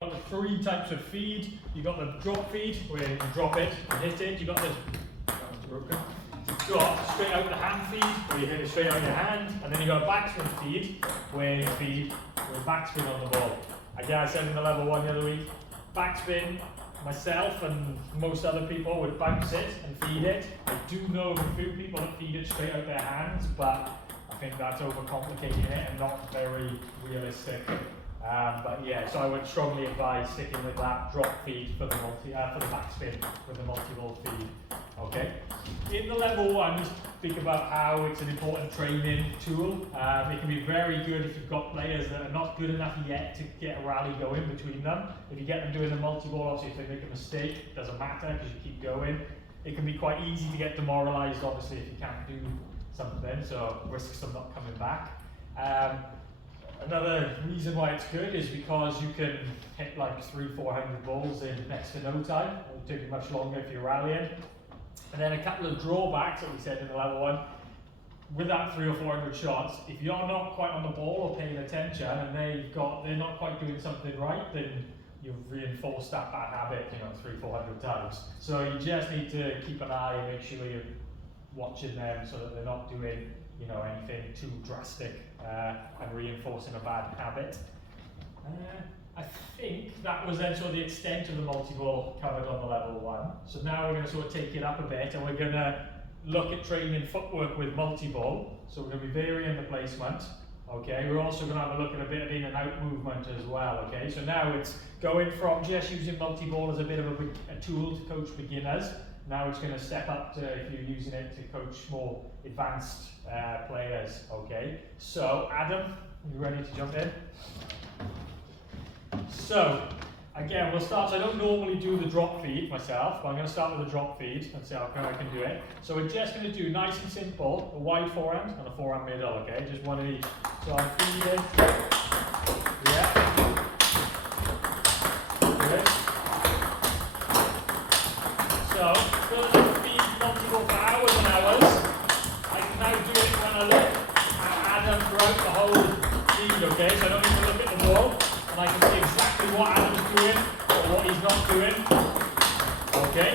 The three types of feed. You've got the drop feed, where you drop it and hit it. You've got the drop straight out the hand feed, where you hit it straight out your hand. And then you've got a backspin feed, where you feed with backspin on the ball. Again, I said in the level 1 the other week, backspin, myself and most other people would bounce it and feed it. I do know of a few people that feed it straight out their hands, but I think that's overcomplicating it and not very realistic. But yeah, so I would strongly advise sticking with that drop feed for the backspin with the multi-ball feed. Okay. In the level 1, speak about how it's an important training tool. It can be very good if you've got players that are not good enough yet to get a rally going between them. If you get them doing the multi-ball, obviously if they make a mistake, it doesn't matter because you keep going. It can be quite easy to get demoralised, obviously, if you can't do something, so risks them not coming back. Another reason why it's good is because you can hit like 300-400 balls in next to no time. It will take you much longer if you're rallying. And then a couple of drawbacks that we said in the level 1. With that 300 or 400 shots, if you're not quite on the ball or paying attention and they're not quite doing something right, then you've reinforced that bad habit, 300-400 times. So you just need to keep an eye and make sure you're watching them so that they're not doing anything too drastic and reinforcing a bad habit. I think that was then sort of the extent of the multi-ball covered on the level 1. So now we're going to sort of take it up a bit and we're going to look at training footwork with multi-ball. So we're going to be varying the placement. Okay, we're also going to have a look at a bit of in and out movement as well. Okay, so now it's going from just using multi-ball as a bit of a tool to coach beginners. Now it's going to step up to if you're using it to coach more advanced players. Okay, so Adam, you ready to jump in? So again, we'll start. So I don't normally do the drop feed myself, but I'm going to start with the drop feed and see how I can do it. So we're just going to do nice and simple, a wide forehand and a forehand middle. Okay, just one of each. So I'm feeding. Yeah. Good. So instead of feed multi-ball for hours and hours, I can now do it when I look at Adam throughout the whole feed. Okay, so I don't need to look at the ball. And I can see exactly what Adam's doing or what he's not doing. Okay,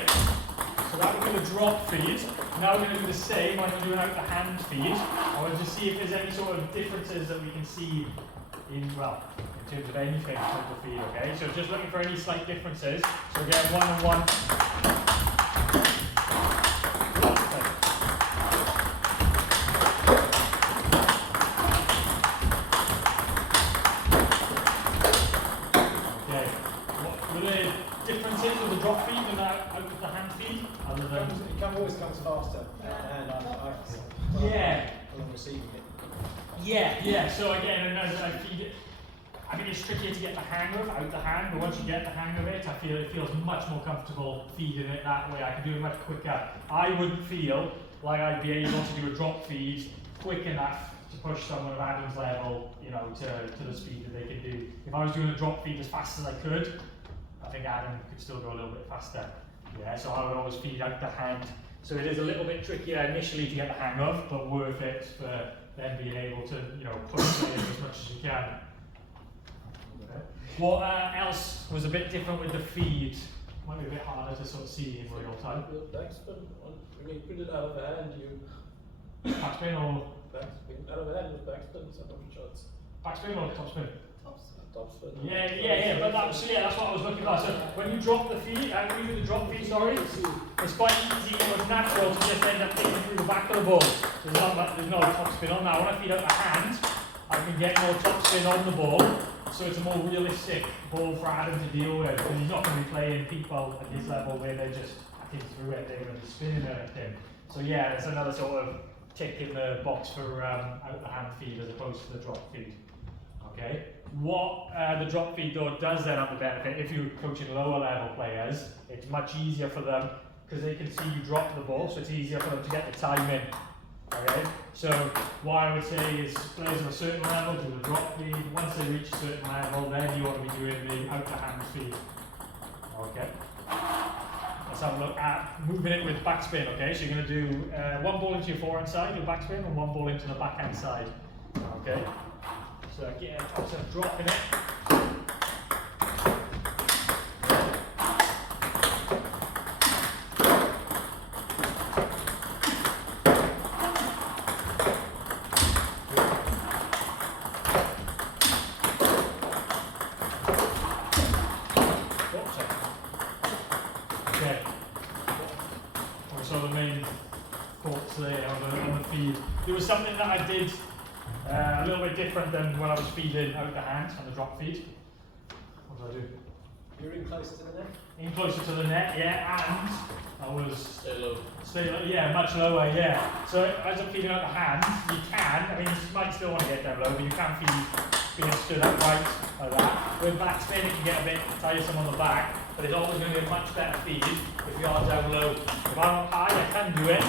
so that would be the drop feed. Now we're going to do the same. I'm going to do out the hand feed. I want to just see if there's any sort of differences that we can see in terms of anything type of feed. Okay, so just looking for any slight differences. So again, 1 and 1. Drop feed and out with the hand feed? It always comes faster, and I'm receiving it. Yeah. So again, as I feed it, I think it's trickier to get the hang of out the hand, but once you get the hang of it, I feel it feels much more comfortable feeding it that way. I can do it much quicker. I wouldn't feel like I'd be able to do a drop feed quick enough to push someone of Adam's level, to the speed that they can do. If I was doing a drop feed as fast as I could, I think Adam could still go a little bit faster. Yeah, so I would always feed out the hand. So it is a little bit trickier initially to get the hang of, but worth it for then being able to, push players as much as you can. What else was a bit different with the feed? Might be a bit harder to sort of see in real time. Backspin, when you put it out of hand, you... Backspin or? Backspin, out of hand with backspin, some of the shots. Backspin or topspin? Topspin. Yeah, but that's what I was looking for. So when you drop the feed, when you do the drop feed, it's quite easy or natural to just end up taking through the back of the ball. There's no topspin on that. When I feed out the hand, I can get more topspin on the ball, so it's a more realistic ball for Adam to deal with. And he's not going to be playing people at his level where they're just hacking through it, they're going to be spinning everything. So yeah, it's another sort of tick in the box for out the hand feed as opposed to the drop feed. Okay. What the drop feed though does then have the benefit, if you're coaching lower level players, it's much easier for them because they can see you drop the ball, so it's easier for them to get the time in. Okay, so what I would say is players of a certain level do the drop feed. Once they reach a certain level, then you want to be doing the out the hand feed. Okay, let's have a look at moving it with backspin. Okay, so you're going to do one ball into your forehand side, your backspin, and one ball into the backhand side. Okay. So again, also dropping it. it's something that I did a little bit different than when I was feeding out the hand on the drop feed. What did I do? You're in closer to the net? In closer to the net, yeah, and I was Stay low. yeah, much lower, yeah. So as I'm feeding out the hand, you can, I mean, you might still want to get down low, but you can feed being stood upright like that. With backspin, it can get a bit tiresome on the back, but it's always going to be a much better feed if you are down low. If I'm up high, I can do it,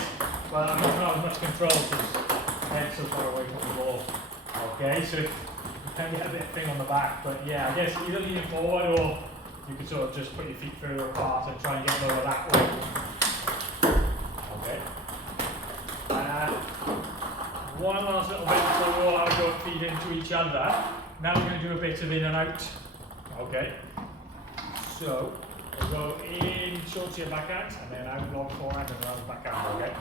but I'm not going to have as much control because my head's so far away from the ball. Okay, so you can get a bit of thing on the back, but yeah, I guess either leaning forward or you can sort of just put your feet further apart and try and get lower that way. Okay. One last little bit before we all have a go and feed into each other. Now we're going to do a bit of in and out. Okay. So we'll go in short to your backhand and then out long forehand and around backhand. Okay.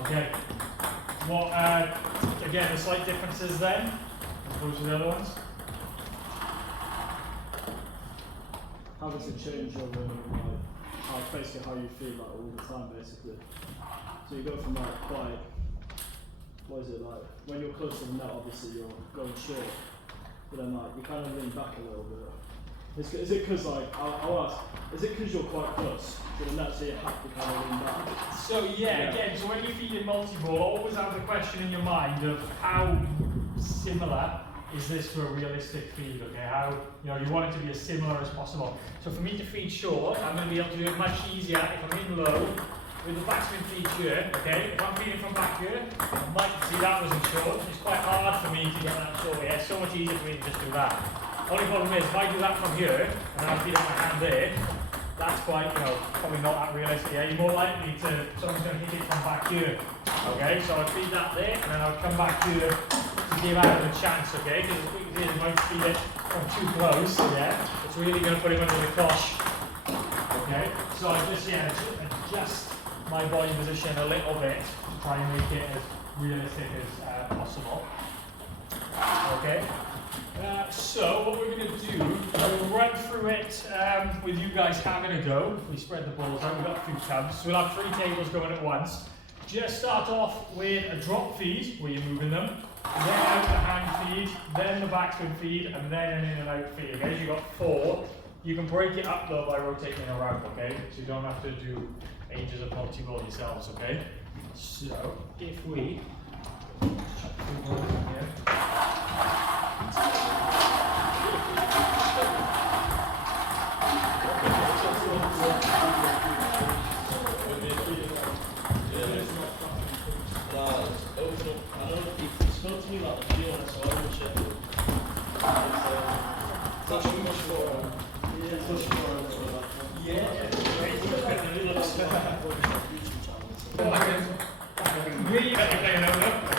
Okay. What, again, the slight differences then, as opposed to the other ones? How does it change over like basically how you feel like all the time basically? So you go from like quite, what is it like, when you're close to the net obviously you're going short, but then like you kind of lean back a little bit. Is it because like, I'll ask, is it because you're quite close to the net so you have to kind of lean back? So yeah, again, so when you feed in multi-ball, always have the question in your mind of how similar is this to a realistic feed, okay? How, you know, you want it to be as similar as possible. So for me to feed short, I'm going to be able to do it much easier if I'm in low with the backspin feed here, okay? If I'm feeding from back here, I might see that wasn't short. It's quite hard for me to get that short here. It's so much easier for me to just do that. Only problem is, if I do that from here, and I feed on my hand there, that's quite, you know, probably not that realistic. Yeah? You're more likely to, someone's going to hit it from back here. Okay, so I'd feed that there, and then I'd come back here to give Adam a chance, okay? Because as quick as it is, if I feed it from too close, yeah, it's really going to put him under the cosh. Okay, so I just, yeah, adjust my body position a little bit to try and make it as realistic as possible. Okay. So what we're going to do, we'll run through it with you guys having a go. If we spread the balls out, we've got a few tubs. So we'll have 3 tables going at once. Just start off with a drop feed, where you're moving them, then out the hand feed, then the backspin feed, and then an in and out feed. Okay, so you've got 4. You can break it up though by rotating around, okay? So you don't have to do ages of multi-ball yourselves, okay? So, if we chuck 2 balls in here. Really better playing over.